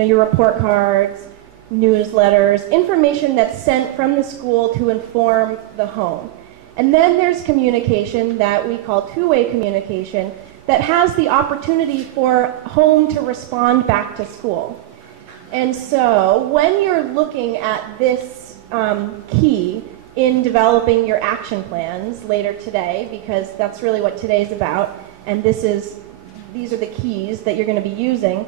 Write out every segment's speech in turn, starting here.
your report cards, newsletters, information that's sent from the school to inform the home. And then there's communication that we call two-way communication that has the opportunity for home to respond back to school. And so when you're looking at this key in developing your action plans later today, because that's really what today's about, and these are the keys that you're going to be using,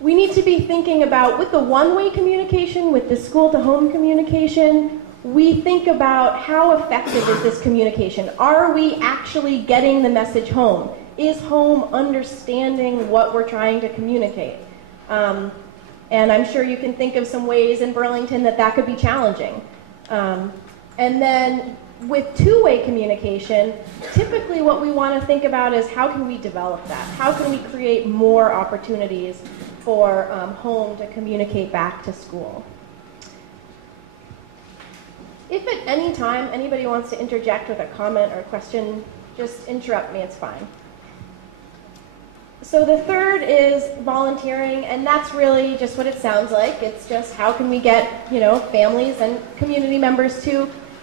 we need to be thinking about, with the one-way communication, with the school-to-home communication, we think about how effective is this communication? Are we actually getting the message home? Is home understanding what we're trying to communicate? And I'm sure you can think of some ways in Burlington that could be challenging. And then with two-way communication, typically what we want to think about is how can we develop that? How can we create more opportunities for home to communicate back to school? If at any time anybody wants to interject with a comment or a question, just interrupt me, it's fine. So the third is volunteering, and that's really just what it sounds like. It's just how can we get, families and community members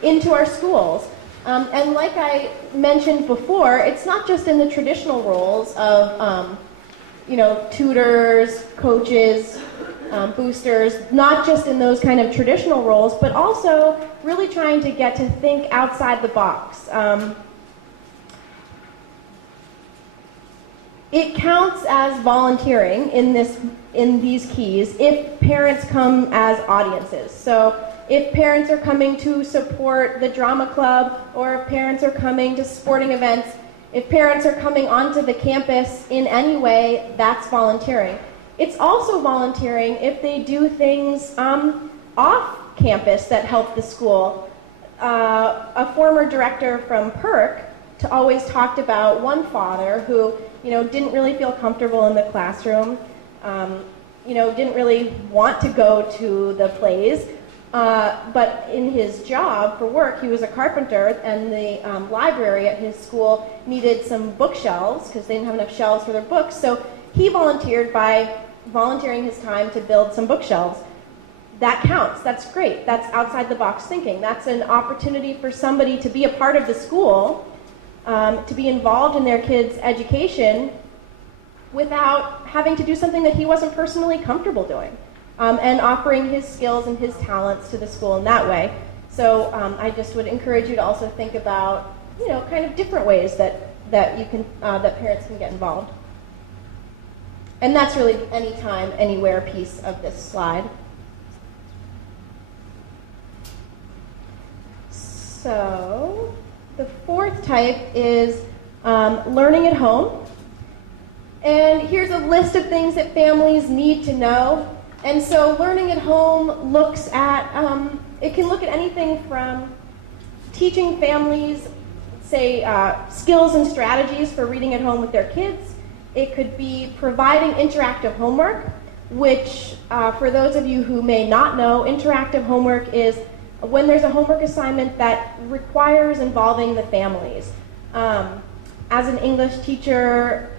into our schools. And like I mentioned before, it's not just in the traditional roles of, tutors, coaches, boosters, not just in those kind of traditional roles, but also really trying to get to think outside the box. It counts as volunteering in these keys if parents come as audiences. So if parents are coming to support the drama club, or if parents are coming to sporting events, if parents are coming onto the campus in any way, that's volunteering. It's also volunteering if they do things off campus that help the school. A former director from PERC always talked about one father who, didn't really feel comfortable in the classroom, didn't really want to go to the plays, but in his job for work, he was a carpenter, and the library at his school needed some bookshelves because they didn't have enough shelves for their books, so he volunteered by volunteering his time to build some bookshelves. That counts. That's great. That's outside the box thinking. That's an opportunity for somebody to be a part of the school, to be involved in their kids' education without having to do something that he wasn't personally comfortable doing, and offering his skills and his talents to the school in that way. So I just would encourage you to also think about, kind of different ways that parents can get involved. And that's really anytime, anywhere piece of this slide. So the fourth type is learning at home. And here's a list of things that families need to know. And so learning at home looks at, it can look at anything from teaching families, say, skills and strategies for reading at home with their kids. It could be providing interactive homework, which, for those of you who may not know, interactive homework is when there's a homework assignment that requires involving the families. As an English teacher,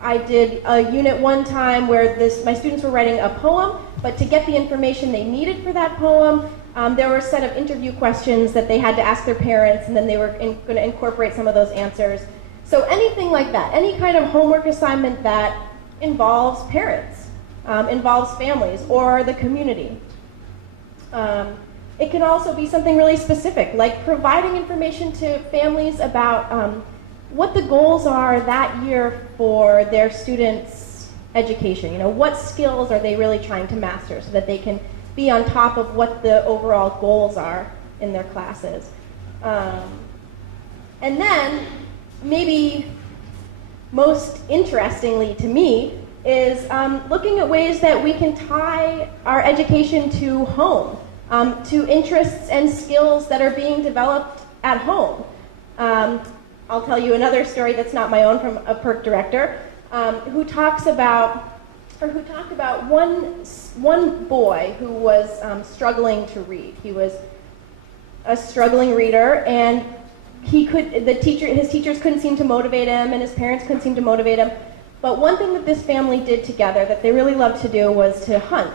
I did a unit one time where my students were writing a poem, but to get the information they needed for that poem, there were a set of interview questions that they had to ask their parents, and then they were going to incorporate some of those answers. So anything like that, any kind of homework assignment that involves parents, involves families, or the community. It can also be something really specific, like providing information to families about what the goals are that year for their students' education. What skills are they really trying to master so that they can be on top of what the overall goals are in their classes. And then, maybe most interestingly to me, is looking at ways that we can tie our education to home, to interests and skills that are being developed at home. I'll tell you another story that's not my own from a PERC director, who talked about one boy who was struggling to read. He was a struggling reader, and his teachers couldn't seem to motivate him, and his parents couldn't seem to motivate him. But one thing that this family did together that they really loved to do was to hunt.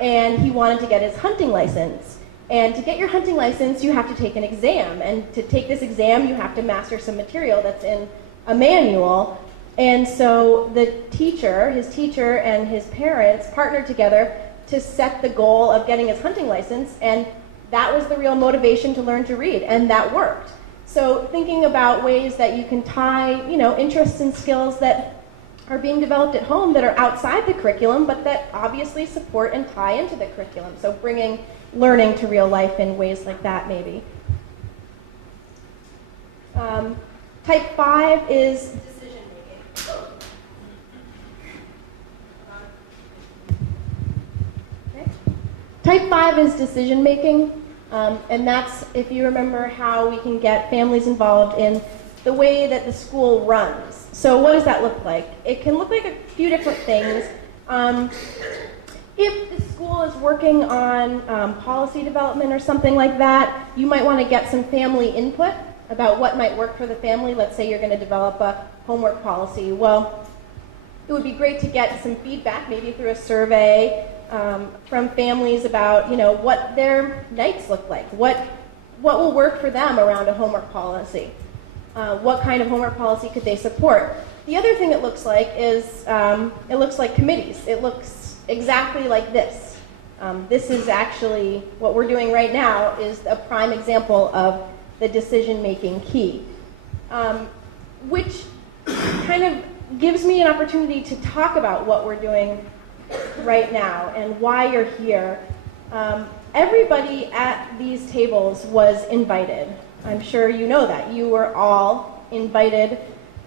And he wanted to get his hunting license. And to get your hunting license, you have to take an exam. And to take this exam, you have to master some material that's in a manual. And so the teacher, his teacher and his parents partnered together to set the goal of getting his hunting license, and that was the real motivation to learn to read, and that worked. So thinking about ways that you can tie, interests and skills that are being developed at home that are outside the curriculum, but that obviously support and tie into the curriculum. So bringing learning to real life in ways like that, maybe. Type 5 is decision making. Okay. Type 5 is decision making, and that's, if you remember, how we can get families involved in the way that the school runs. So what does that look like? It can look like a few different things. If the school is working on policy development or something like that, you might want to get some family input about what might work for the family. Let's say you're going to develop a homework policy. Well, it would be great to get some feedback, maybe through a survey from families about, what their nights look like. What will work for them around a homework policy? What kind of homework policy could they support? The other thing it looks like is, it looks like committees. It looks exactly like this. This is actually, what we're doing right now is a prime example of the decision-making key, which kind of gives me an opportunity to talk about what we're doing right now and why you're here. Everybody at these tables was invited. I'm sure you know that. You were all invited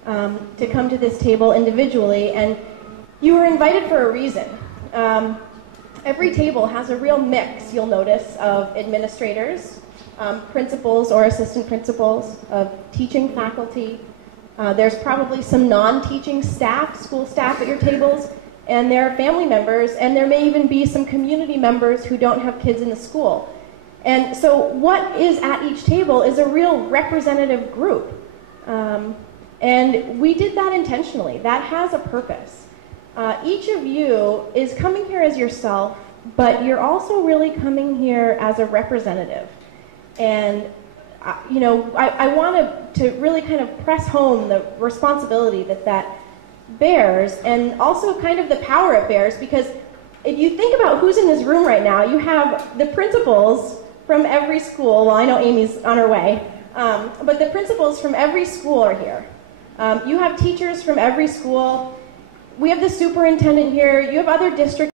to come to this table individually, and you were invited for a reason. Every table has a real mix, you'll notice, of administrators, principals or assistant principals, of teaching faculty. There's probably some non-teaching staff, school staff at your tables, and there are family members, and there may even be some community members who don't have kids in the school. And so what is at each table is a real representative group. And we did that intentionally. That has a purpose. Each of you is coming here as yourself, but you're also really coming here as a representative. And I want to really kind of press home the responsibility that bears, and also kind of the power it bears, because if you think about who's in this room right now, you have the principals from every school. Well, I know Amy's on her way, but the principals from every school are here. You have teachers from every school. We have the superintendent here. You have other district